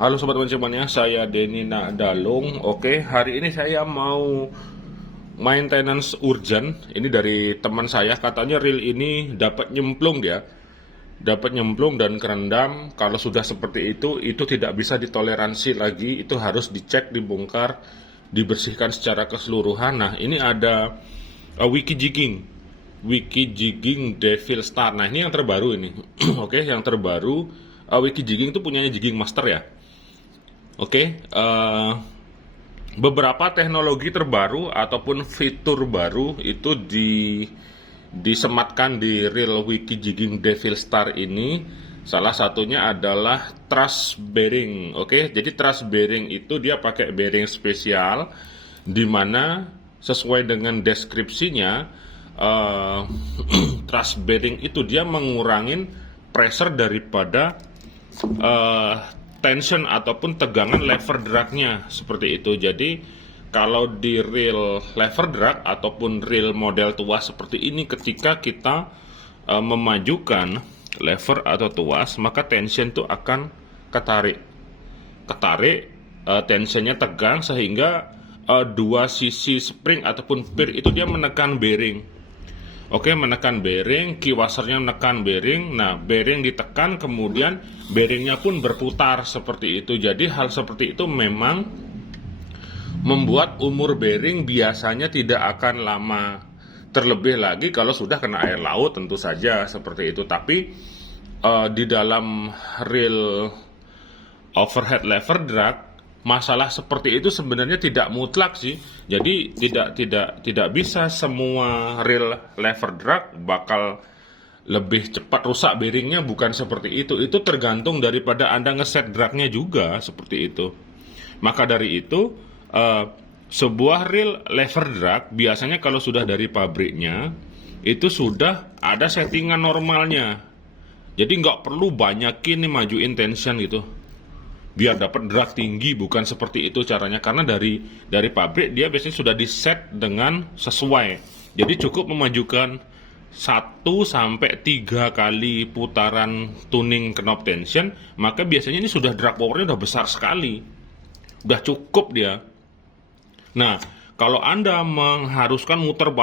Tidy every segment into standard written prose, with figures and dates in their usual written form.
Halo sobat teman-teman, saya Denny Nadalung. Oke, hari ini saya mau maintenance urgent. Ini dari teman saya, katanya reel ini dapat nyemplung dia. Dapat nyemplung dan kerendam. Kalau sudah seperti itu tidak bisa ditoleransi lagi. Itu harus dicek, dibongkar, dibersihkan secara keseluruhan. Nah, ini ada wiki jigging. Wiki jigging Devil Star. Nah, ini yang terbaru ini. Oke, yang terbaru. Wiki jigging itu punyanya Jigging Master ya. Oke, beberapa teknologi terbaru ataupun fitur baru itu disematkan di reel wiki jigging Devil Star ini. Salah satunya adalah truss bearing. Oke, jadi truss bearing itu dia pakai bearing spesial di mana sesuai dengan deskripsinya, truss bearing itu dia mengurangin pressure daripada tension ataupun tegangan lever dragnya seperti itu. Jadi kalau di reel lever drag ataupun reel model tuas seperti ini, ketika kita memajukan lever atau tuas, maka tension itu akan ketarik, tensionnya tegang sehingga dua sisi spring ataupun pir itu dia menekan bearing. Oke, menekan bearing, key washernya menekan bearing. Nah, bearing ditekan, kemudian bearingnya pun berputar seperti itu. Jadi hal seperti itu memang membuat umur bearing biasanya tidak akan lama. Terlebih lagi kalau sudah kena air laut tentu saja seperti itu. Tapi di dalam reel overhead lever drag, masalah seperti itu sebenarnya tidak mutlak sih. Jadi tidak bisa semua reel lever drag bakal lebih cepat rusak bearingnya, bukan seperti itu. Itu tergantung daripada Anda ngeset dragnya juga seperti itu. Maka dari itu sebuah reel lever drag biasanya kalau sudah dari pabriknya itu sudah ada settingan normalnya. Jadi nggak perlu banyakin nih majuin tension gitu biar dapat drag tinggi, bukan seperti itu caranya, karena dari pabrik dia biasanya sudah di set dengan sesuai. Jadi cukup memajukan 1 sampai 3 kali putaran tuning knob tension, maka biasanya ini sudah drag powernya udah besar sekali, udah cukup dia. Nah, kalau Anda mengharuskan muter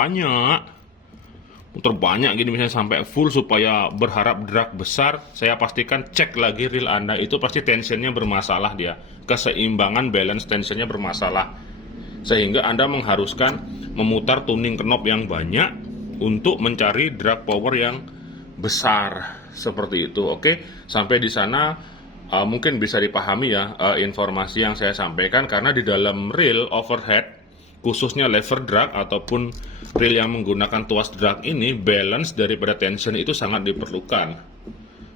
gini misalnya sampai full supaya berharap drag besar, saya pastikan cek lagi reel Anda, itu pasti tensionnya bermasalah dia. Keseimbangan balance tensionnya bermasalah. Sehingga Anda mengharuskan memutar tuning knob yang banyak untuk mencari drag power yang besar. Seperti itu. Oke, sampai di sana mungkin bisa dipahami ya informasi yang saya sampaikan, karena di dalam reel overhead khususnya lever drag ataupun reel yang menggunakan tuas drag ini, balance daripada tension itu sangat diperlukan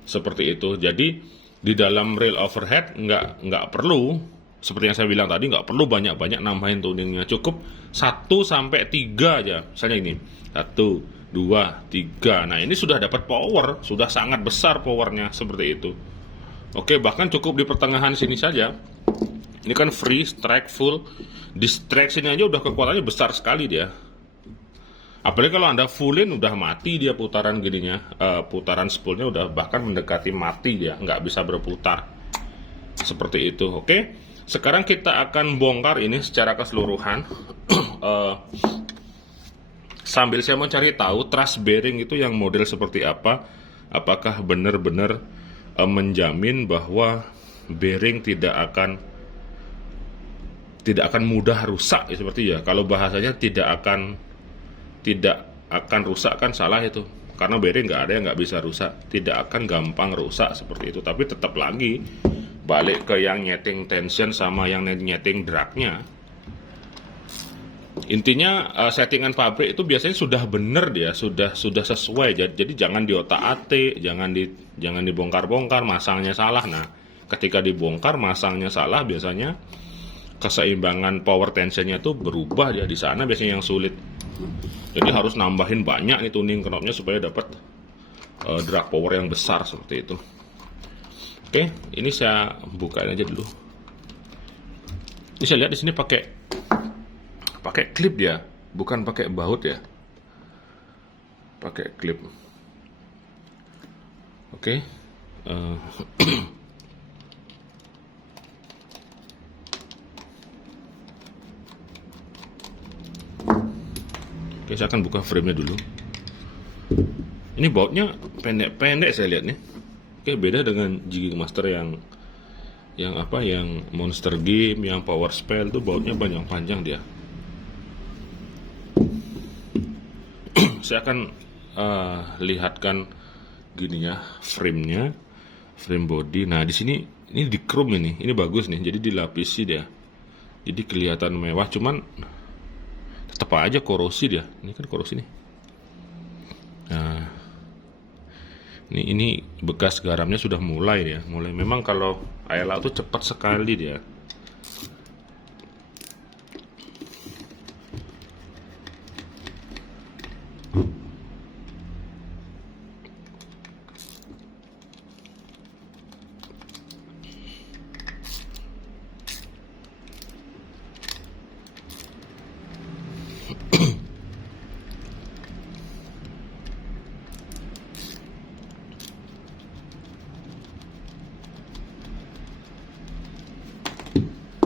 seperti itu. Jadi di dalam reel overhead nggak perlu, seperti yang saya bilang tadi, nggak perlu banyak-banyak nambahin tuningnya, cukup 1 sampai 3 aja. Misalnya ini 1, 2, 3. Nah, ini sudah dapat power, sudah sangat besar powernya seperti itu. Oke, bahkan cukup di pertengahan sini saja. Ini kan free, strike, full. Distraction aja udah kekuatannya besar sekali dia. Apalagi kalau Anda fullin udah mati dia putaran gininya. Putaran spoolnya udah bahkan mendekati mati dia, nggak bisa berputar. Seperti itu, oke. Sekarang kita akan bongkar ini secara keseluruhan. Sambil saya mau cari tahu truss bearing itu yang model seperti apa. Apakah benar-benar menjamin bahwa bearing tidak akan mudah rusak ya, seperti ya. Kalau bahasanya tidak akan rusak kan salah itu, karena bearing nggak ada yang nggak bisa rusak, tidak akan gampang rusak seperti itu. Tapi tetap lagi balik ke yang nyeting tension sama yang nyeting dragnya. Intinya settingan pabrik itu biasanya sudah bener dia, sudah sesuai. Jadi jangan diotak-atik, jangan dibongkar-bongkar, masangnya salah. Nah, ketika dibongkar masangnya salah, biasanya keseimbangan power tensionnya itu berubah ya. Di sana biasanya yang sulit. Jadi harus nambahin banyak nih tuning knobnya supaya dapat drag power yang besar seperti itu. Oke, ini saya bukain aja dulu. Ini saya lihat di sini pakai klip dia, bukan pakai baut ya. Pakai klip. Oke. Oke, saya akan buka frame-nya dulu. Ini bautnya pendek-pendek saya lihat nih. Oke, beda dengan Jigging Master yang Monster Game, yang Power Spell itu bautnya panjang dia. Saya akan lihatkan gininya frame-nya, frame body. Nah, di sini ini di chrome ini bagus nih. Jadi dilapisi dia. Jadi kelihatan mewah, cuman tetap aja korosi dia. Ini kan korosi nih. Nah, ini bekas garamnya sudah mulai ya. Memang kalau air laut itu cepat sekali dia.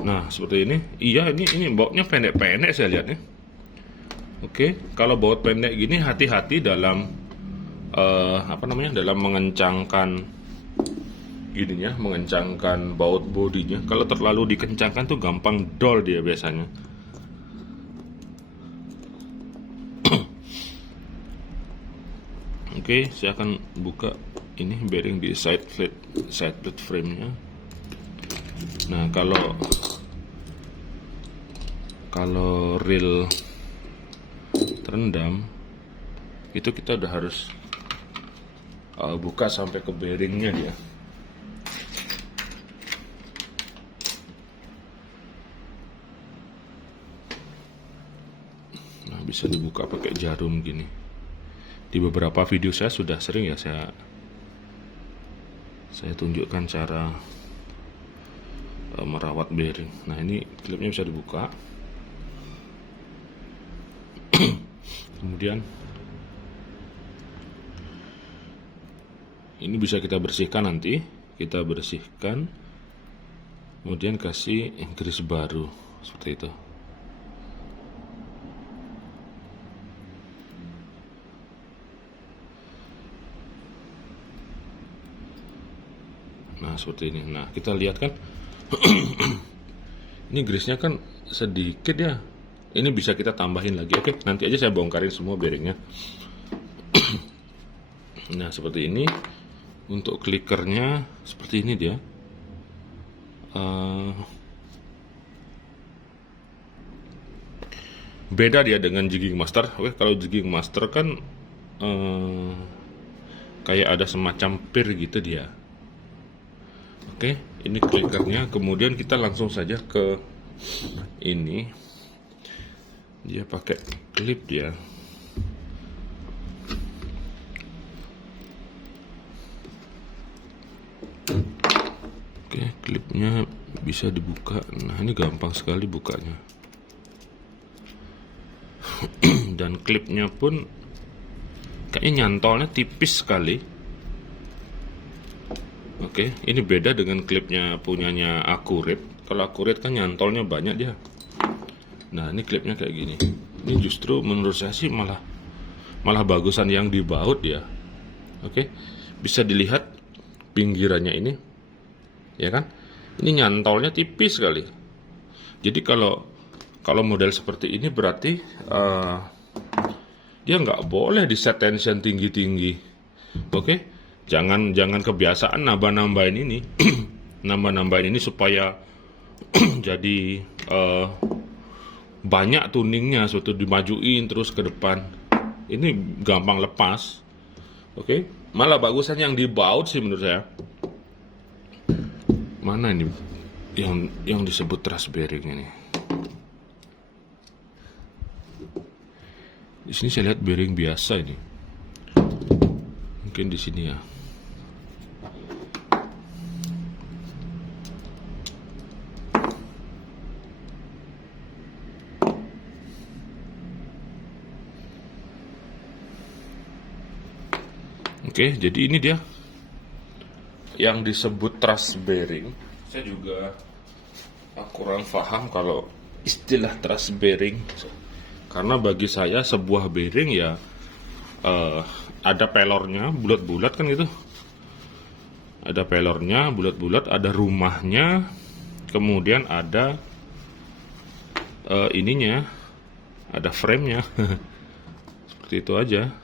Nah, seperti ini. Iya, ini bautnya pendek-pendek saya lihat nih. Oke, kalau baut pendek gini hati-hati dalam dalam mengencangkan gininya, mengencangkan baut bodinya. Kalau terlalu dikencangkan tuh gampang dol dia biasanya. Oke, saya akan buka ini bearing di side plate frame-nya. Nah, kalau reel terendam itu kita udah harus buka sampai ke bearingnya dia. Nah, bisa dibuka pakai jarum gini. Di beberapa video saya sudah sering ya saya tunjukkan cara merawat bearing. Nah, ini klipnya bisa dibuka. Kemudian ini bisa kita bersihkan nanti. Kita bersihkan. Kemudian kasih grease baru seperti itu. Nah, seperti ini. Nah, kita lihat kan ini grease-nya kan sedikit ya. Ini bisa kita tambahin lagi. Oke, nanti aja saya bongkarin semua bearingnya. Nah, seperti ini. Untuk klikernya seperti ini dia. Beda dia dengan Jigging Master. Oke, kalau Jigging Master kan kayak ada semacam pir gitu dia. Oke, ini klikernya. Kemudian kita langsung saja ke ini. Dia pakai klip dia. Oke, klipnya bisa dibuka. Nah, ini gampang sekali bukanya. Dan klipnya pun kayaknya nyantolnya tipis sekali. Oke, ini beda dengan klipnya punyanya Accurate. Kalau Accurate kan nyantolnya banyak dia. Nah, ini klipnya kayak gini. Ini justru menurut saya sih malah bagusan yang di baut ya. Oke, bisa dilihat pinggirannya ini, ya kan? Ini nyantolnya tipis sekali. Jadi kalau model seperti ini berarti dia nggak boleh di set tension tinggi-tinggi. Oke, jangan kebiasaan nambah-nambahin ini, nambah-nambahin ini supaya jadi banyak tuningnya, suatu dimajuin terus ke depan. Ini gampang lepas. Oke, malah bagusan yang di baut sih menurut saya. Mana ini yang disebut truss bearing ini? Di sini saya lihat bearing biasa ini. Mungkin di sini ya. Oke, jadi ini dia yang disebut truss bearing. Saya juga kurang paham kalau istilah truss bearing. Karena bagi saya sebuah bearing ya ada pelornya bulat-bulat kan gitu. Ada pelornya bulat-bulat, ada rumahnya, kemudian ada ininya, ada frame-nya. Seperti itu aja.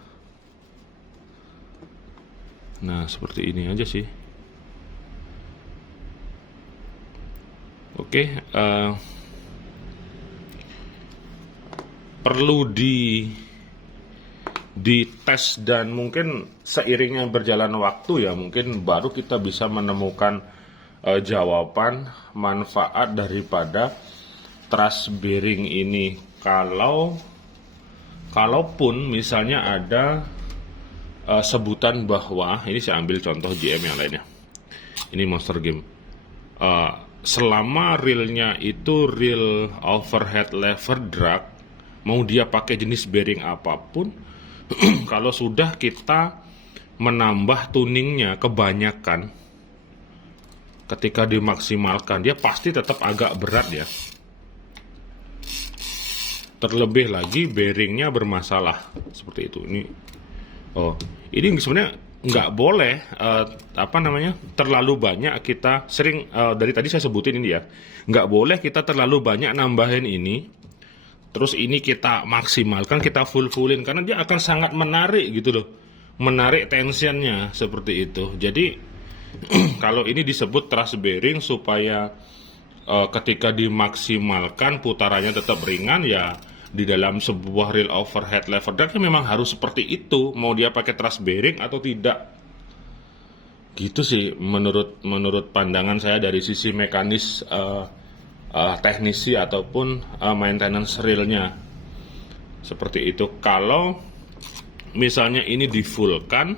Nah, seperti ini aja sih. Oke, perlu dites dan mungkin seiringnya berjalan waktu ya mungkin baru kita bisa menemukan jawaban manfaat daripada truss bearing ini. Kalaupun misalnya ada sebutan bahwa ini, saya ambil contoh GM yang lainnya, ini Monster Game, selama reelnya itu reel overhead lever drag, mau dia pakai jenis bearing apapun, kalau sudah kita menambah tuningnya kebanyakan, ketika dimaksimalkan dia pasti tetap agak berat ya. Terlebih lagi bearingnya bermasalah seperti itu. Ini sebenarnya nggak boleh terlalu banyak kita sering dari tadi saya sebutin ini ya, nggak boleh kita terlalu banyak nambahin ini. Terus ini kita maksimalkan, kita fullin karena dia akan sangat menarik gitu loh, menarik tensionnya seperti itu. Jadi kalau ini disebut truss bearing supaya ketika dimaksimalkan putarannya tetap ringan ya. Di dalam sebuah reel overhead lever drag memang harus seperti itu, mau dia pakai truss bearing atau tidak. Gitu sih menurut pandangan saya dari sisi mekanis teknisi ataupun maintenance reelnya. Seperti itu. Kalau misalnya ini di-fullkan,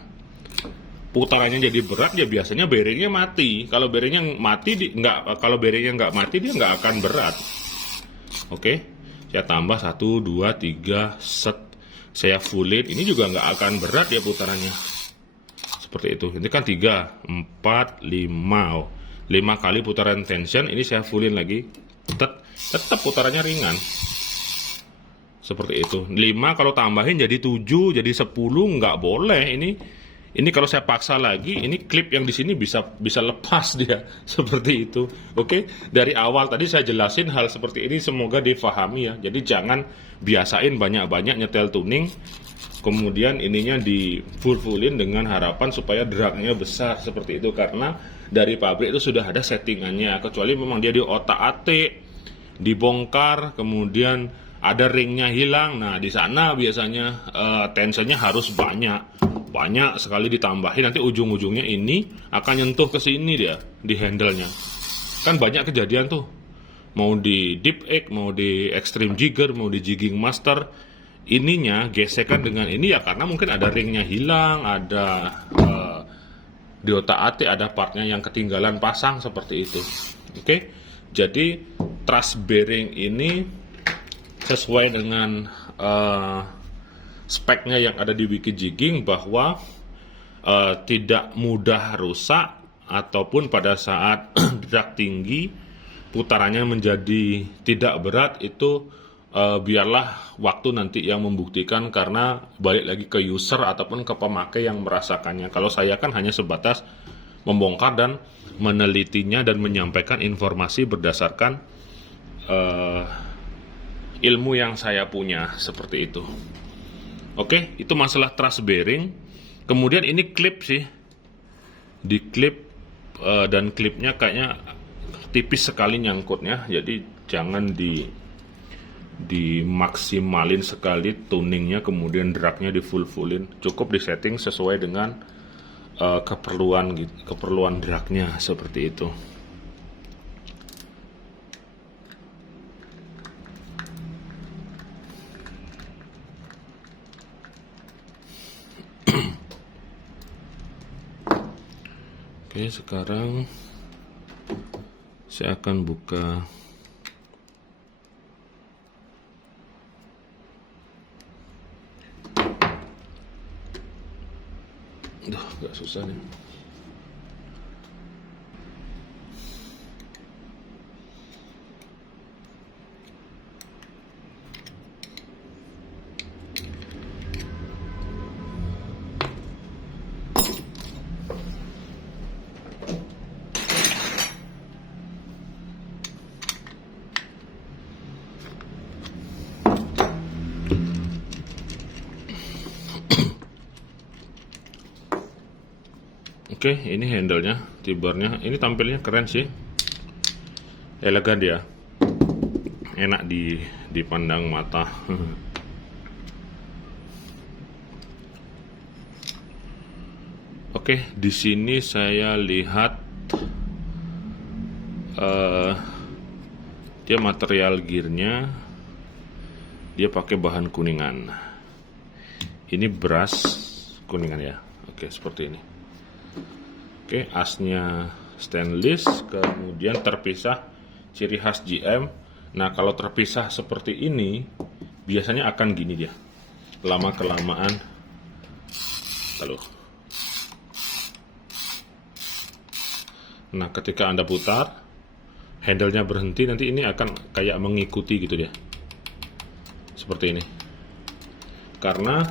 putarannya jadi berat ya biasanya bearingnya mati. Kalau bearingnya mati nggak mati dia nggak akan berat. Oke. Saya tambah 1, 2, 3 set, saya fullin, ini juga nggak akan berat ya putarannya. Seperti itu. Ini kan 3, 4, 5 5 kali putaran tension, ini saya fullin lagi, tetap putarannya ringan. Seperti itu. 5 kalau tambahin jadi 7, jadi 10, nggak boleh. Ini kalau saya paksa lagi, ini klip yang di sini bisa lepas dia. Seperti itu. Oke, dari awal tadi saya jelasin hal seperti ini, semoga difahami ya. Jadi jangan biasain banyak-banyak nyetel tuning, kemudian ininya di fullin dengan harapan supaya dragnya besar seperti itu, karena dari pabrik itu sudah ada settingannya. Kecuali memang dia di otak-atik, dibongkar, kemudian ada ringnya hilang. Nah, di sana biasanya tensionnya harus banyak sekali ditambahin, nanti ujung-ujungnya ini akan nyentuh ke sini dia di handle-nya. Kan banyak kejadian tuh, mau di deep egg, mau di extreme jigger, mau di jigging master, ininya gesekan dengan ini ya karena mungkin ada ringnya hilang, ada di otak-atik ada partnya yang ketinggalan pasang seperti itu. Oke, jadi truss bearing ini sesuai dengan speknya yang ada di wiki jigging, bahwa tidak mudah rusak ataupun pada saat drag tinggi putarannya menjadi tidak berat, itu biarlah waktu nanti yang membuktikan, karena balik lagi ke user ataupun ke pemakai yang merasakannya. Kalau saya kan hanya sebatas membongkar dan menelitinya dan menyampaikan informasi berdasarkan ilmu yang saya punya seperti itu. Oke, itu masalah truss bearing. Kemudian ini klip sih, di klip dan klipnya kayaknya tipis sekali nyangkutnya, jadi jangan dimaksimalin sekali tuningnya, kemudian dragnya di fullin, cukup disetting sesuai dengan keperluan dragnya seperti itu. Oke, sekarang saya akan buka agak susah nih. Oke, ini handle-nya, T-bar-nya. Ini tampilnya keren sih. Elegan dia. Enak dipandang mata. Oke, di sini saya lihat dia material gearnya dia pakai bahan kuningan. Ini brass kuningan ya. Oke, seperti ini. Oke, asnya stainless, kemudian terpisah ciri khas GM. Nah, kalau terpisah seperti ini biasanya akan gini dia. Lama kelamaan lalu. Nah, ketika Anda putar, handle-nya berhenti, nanti ini akan kayak mengikuti gitu dia. Seperti ini. Karena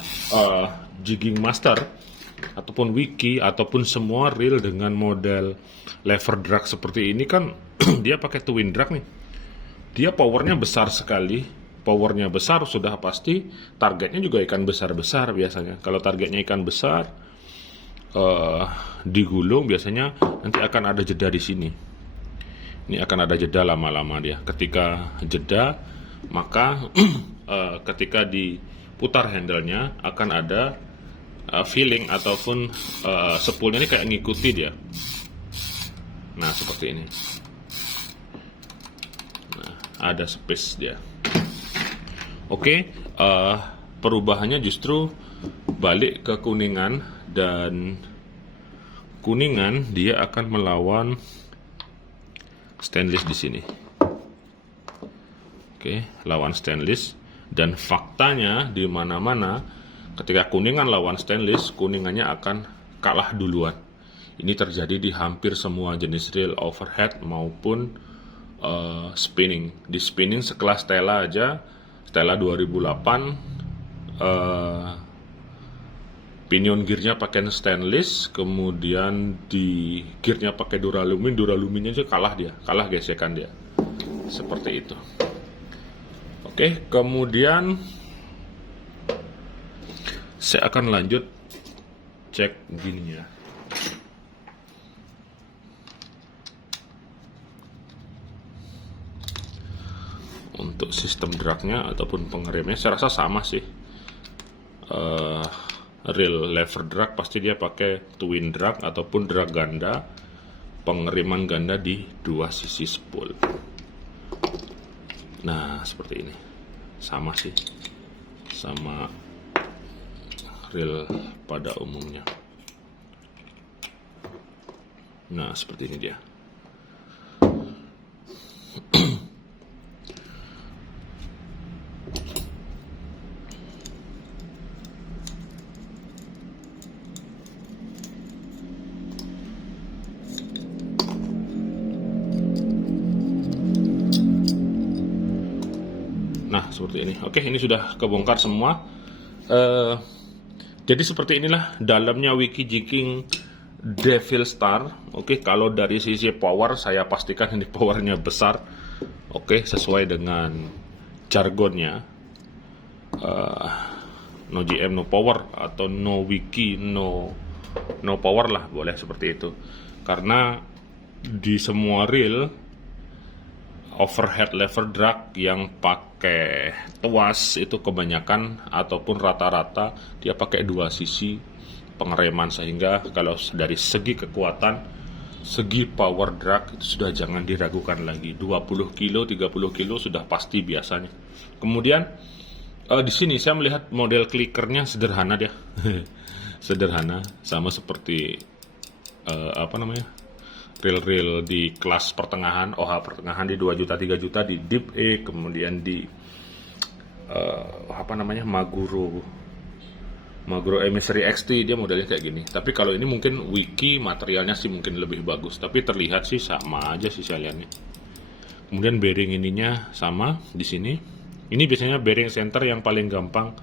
jigging master ataupun wiki ataupun semua reel dengan model lever drag seperti ini kan dia pakai twin drag nih. Dia powernya besar sekali. Powernya besar sudah pasti targetnya juga ikan besar-besar biasanya. Kalau targetnya ikan besar digulung biasanya nanti akan ada jeda di sini. Ini akan ada jeda lama-lama dia. Ketika jeda maka ketika diputar handle-nya akan ada feeling ataupun spoolnya ini kayak ngikuti dia. Nah, seperti ini. Nah, ada space dia. Oke, perubahannya justru balik ke kuningan, dan kuningan dia akan melawan stainless di sini. Oke, lawan stainless, dan faktanya di mana-mana ketika kuningan lawan stainless, kuningannya akan kalah duluan. Ini terjadi di hampir semua jenis reel overhead maupun spinning. Di spinning sekelas Stella aja, Stella 2008 pinion gearnya pakai stainless, kemudian di gearnya pakai duralumin, duraluminnya aja kalah gesekan dia. Seperti itu. Oke, kemudian saya akan lanjut cek gininya. Untuk sistem dragnya ataupun pengeremnya saya rasa sama sih. Reel lever drag pasti dia pakai twin drag ataupun drag ganda, pengereman ganda di dua sisi spool. Nah, seperti ini. Sama sih. Sama reel pada umumnya. Nah, seperti ini dia. Nah, seperti ini. Oke, ini sudah kebongkar semua. Jadi seperti inilah dalamnya wiki jigging Devil Star. Oke, kalau dari sisi power saya pastikan ini powernya besar. Oke, sesuai dengan jargonnya. No GM no power, atau no wiki no power lah, boleh seperti itu. Karena di semua reel overhead lever drag yang pakai tuas itu kebanyakan ataupun rata-rata dia pakai dua sisi pengereman, sehingga kalau dari segi kekuatan, segi power drag itu sudah jangan diragukan lagi. 20 kilo, 30 kilo sudah pasti biasanya. Kemudian di sini saya melihat model clickernya sederhana dia. Sederhana, sama seperti reel-reel di kelas pertengahan, OH pertengahan di 2 juta, 3 juta di Deep E, kemudian di Maguro Emissary XT, dia modelnya kayak gini. Tapi kalau ini mungkin wiki materialnya sih mungkin lebih bagus, tapi terlihat sih sama aja sih saya lihatnya. Kemudian bearing ininya sama di sini. Ini biasanya bearing center yang paling gampang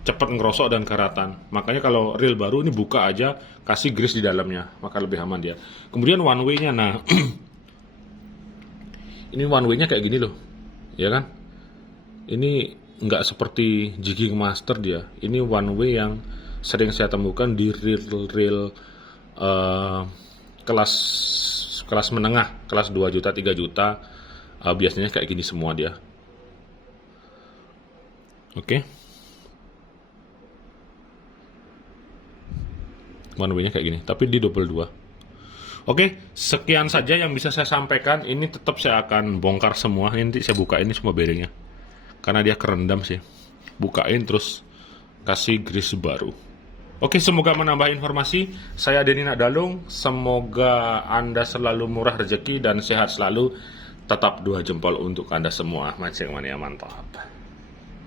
cepat ngerosok dan karatan. Makanya kalau reel baru ini buka aja, kasih grease di dalamnya, maka lebih aman dia. Kemudian one way-nya, nah ini one way-nya kayak gini loh, ya kan? Ini nggak seperti jigging master dia. Ini one way yang sering saya temukan di reel kelas kelas menengah, kelas 2 juta, 3 juta, biasanya kayak gini semua dia. Oke. One way-nya kayak gini, tapi di double 2. Oke, sekian saja yang bisa saya sampaikan. Ini tetap saya akan bongkar semua. Nanti saya buka ini semua bearingnya, karena dia kerendam sih. Bukain terus kasih grease baru. Oke, semoga menambah informasi. Saya Denny Nakdalung. Semoga Anda selalu murah rezeki dan sehat selalu. Tetap 2 jempol untuk Anda semua. Mancing mania mantap.